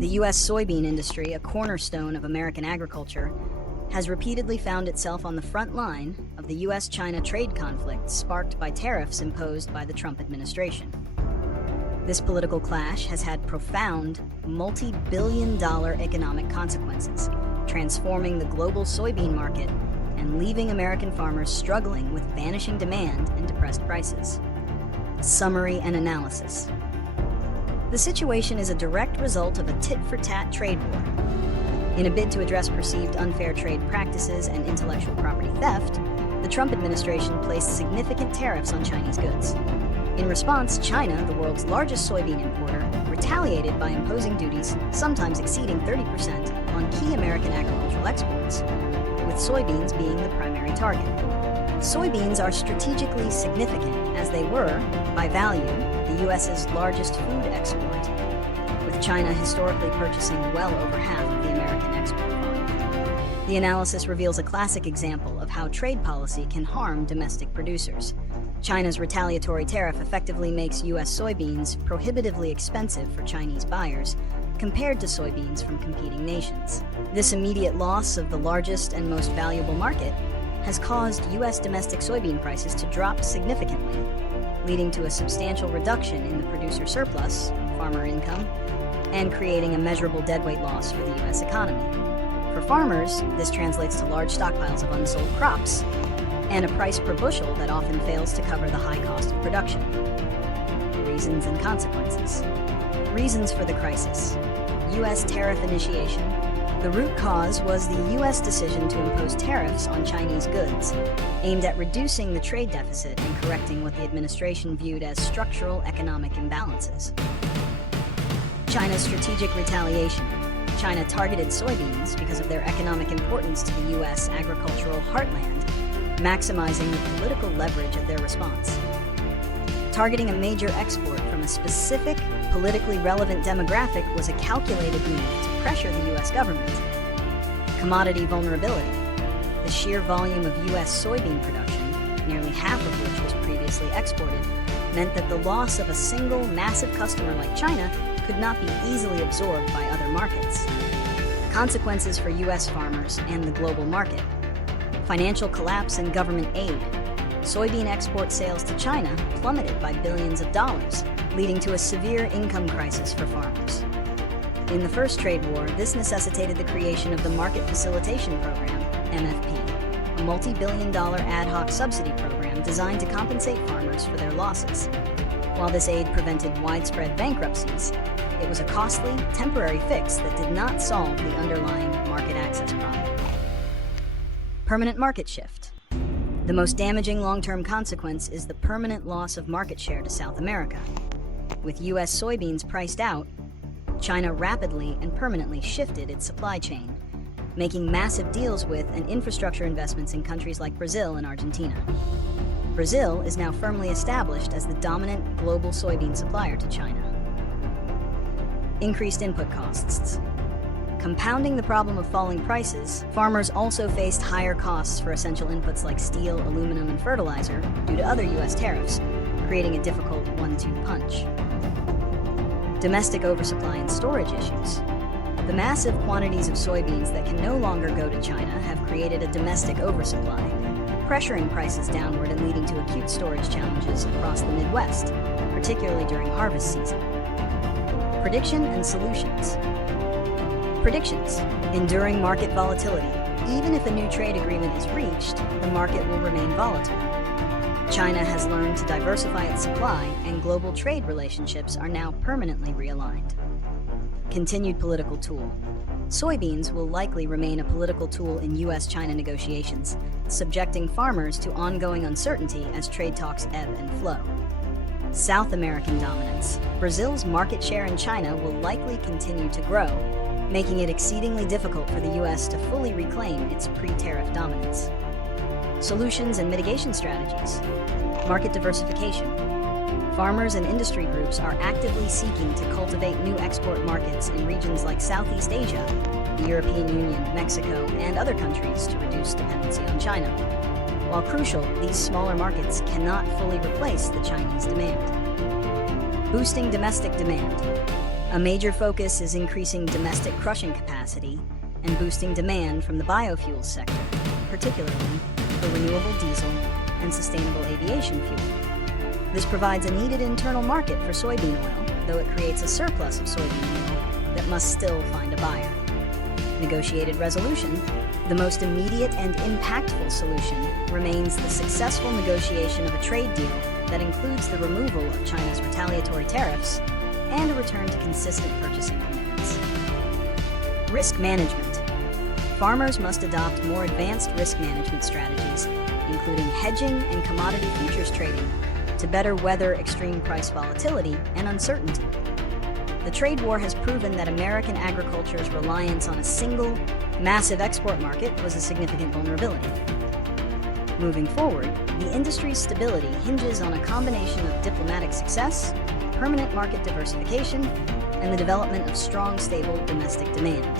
The U.S. soybean industry, a cornerstone of American agriculture, has repeatedly found itself on the front line of the U.S.-China trade conflict sparked by tariffs imposed by the Trump administration. This political clash has had profound, multi-billion-dollar economic consequences, transforming the global soybean market and leaving American farmers struggling with vanishing demand and depressed prices. Summary and analysis. The situation is a direct result of a tit-for-tat trade war. In a bid to address perceived unfair trade practices and intellectual property theft, the Trump administration placed significant tariffs on Chinese goods. In response, China, the world's largest soybean importer, retaliated by imposing duties sometimes exceeding 30% on key American agricultural exports, with soybeans being the primary target. Soybeans are strategically significant as they were, by value, the U.S.'s largest food export, with China historically purchasing well over half of the American export volume. The analysis reveals a classic example of how trade policy can harm domestic producers. China's retaliatory tariff effectively makes U.S. soybeans prohibitively expensive for Chinese buyers compared to soybeans from competing nations. This immediate loss of the largest and most valuable market has caused U.S. domestic soybean prices to drop significantly, leading to a substantial reduction in the producer surplus, farmer income, and creating a measurable deadweight loss for the U.S. economy. For farmers, this translates to large stockpiles of unsold crops and a price per bushel that often fails to cover the high cost of production. Reasons and consequences. Reasons for the crisis. U.S. tariff initiation. The root cause was the U.S. decision to impose tariffs on Chinese goods, aimed at reducing the trade deficit and correcting what the administration viewed as structural economic imbalances. China's strategic retaliation. China targeted soybeans because of their economic importance to the U.S. agricultural heartland, maximizing the political leverage of their response. Targeting a major export from a specific, politically relevant demographic was a calculated move to pressure the U.S. government. Commodity vulnerability. The sheer volume of U.S. soybean production, nearly half of which was previously exported, meant that the loss of a single massive customer like China could not be easily absorbed by other markets. Consequences for U.S. farmers and the global market. Financial collapse and government aid. Soybean export sales to China plummeted by billions of dollars, leading to a severe income crisis for farmers. In the first trade war, this necessitated the creation of the Market Facilitation Program, MFP, a multi-billion-dollar ad hoc subsidy program designed to compensate farmers for their losses. While this aid prevented widespread bankruptcies, it was a costly, temporary fix that did not solve the underlying market access problem. Permanent market shift. The most damaging long-term consequence is the permanent loss of market share to South America. With U.S. soybeans priced out, China rapidly and permanently shifted its supply chain, making massive deals with and infrastructure investments in countries like Brazil and Argentina. Brazil is now firmly established as the dominant global soybean supplier to China. Increased input costs. Compounding the problem of falling prices, farmers also faced higher costs for essential inputs like steel, aluminum, and fertilizer due to other U.S. tariffs, creating a difficult one-two punch. Domestic oversupply and storage issues. The massive quantities of soybeans that can no longer go to China have created a domestic oversupply, pressuring prices downward and leading to acute storage challenges across the Midwest, particularly during harvest season. Prediction and solutions. Predictions. Enduring market volatility. Even if a new trade agreement is reached, the market will remain volatile. China has learned to diversify its supply, and global trade relationships are now permanently realigned. Continued political tool. Soybeans will likely remain a political tool in U.S.-China negotiations, subjecting farmers to ongoing uncertainty as trade talks ebb and flow. South American dominance. Brazil's market share in China will likely continue to grow, making it exceedingly difficult for the U.S. to fully reclaim its pre-tariff dominance. Solutions and mitigation strategies. Market diversification. Farmers and industry groups are actively seeking to cultivate new export markets in regions like Southeast Asia, the European Union, Mexico, and other countries to reduce dependency on China. While crucial, these smaller markets cannot fully replace the Chinese demand. Boosting domestic demand. A major focus is increasing domestic crushing capacity and boosting demand from the biofuels sector, particularly for renewable diesel and sustainable aviation fuel. This provides a needed internal market for soybean oil, though it creates a surplus of soybean oil that must still find a buyer. Negotiated resolution. The most immediate and impactful solution remains the successful negotiation of a trade deal that includes the removal of China's retaliatory tariffs and a return to consistent purchasing commitments. Risk management. Farmers must adopt more advanced risk management strategies, including hedging and commodity futures trading, to better weather extreme price volatility and uncertainty. The trade war has proven that American agriculture's reliance on a single, massive export market was a significant vulnerability. Moving forward, the industry's stability hinges on a combination of diplomatic success, permanent market diversification, and the development of strong, stable domestic demand.